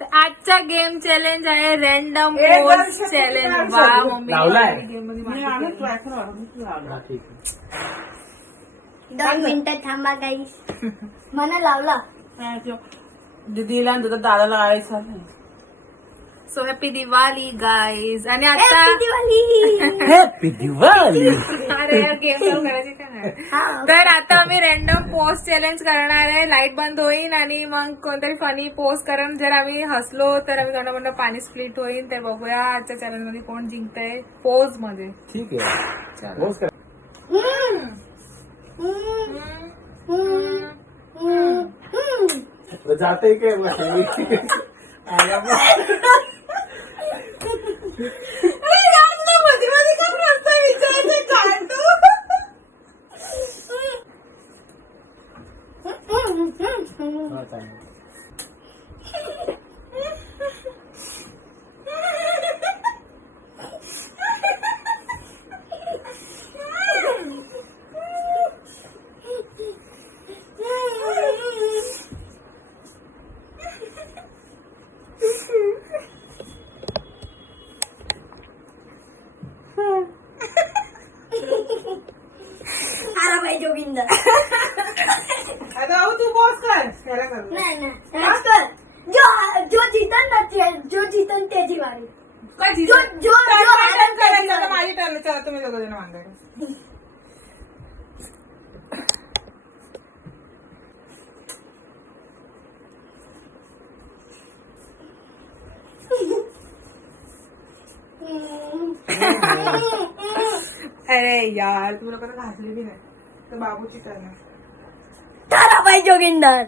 आजचा game challenge आहे random post challenge. वा मम्मी लावलाय? मी आलो ट्रॅक लावला. 2 मिनिटं थांबा गाईस. मला लावला. दीदीला आणि तुझ्या दादाला आळायचं. So happy Diwali guys. आणि आता Happy दिवाळी. हॅपी दिवाळी. अरे गेम चालू करायची का नाही. तर आता आम्ही रॅन्डम पोस्ट चॅलेंज करणार आहे. लाईट बंद होईल आणि मग कोणतरी फनी पोस्ट करून जर आम्ही हसलो तर आम्ही तोंडामधनं पाणी स्प्लिट होईल. तर बघूया आजच्या चॅलेंज मध्ये कोण जिंकतंय पोज मध्ये. ठीक आहे. पोस्ट करा. जाते काय जोगिंदर. आता तू पोस्ट कर. त्याला कर. नाही डान्स कर. जो जीतन ना जो जीतन त्याची वारी. जो करायचं आता माझी टर्न. चला तुम्ही दोघं जण मांडा. अरे यार तुला कधी घातलेली नाही तर बाबूची टर्न. ताराबाई जोगिंदर.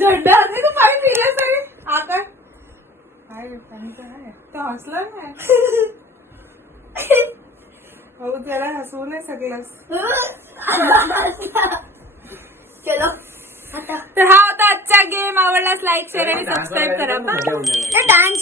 झंडा तू पाणी पिलास तरी आकाश काय पाणी काय तो हसला नाही. हो त्याला हसवू नाही शकलास. चलो आता तर हा होता आजचा गेम. आवडलास लाईक शेअर आणि सबस्क्राईब करा. डान्स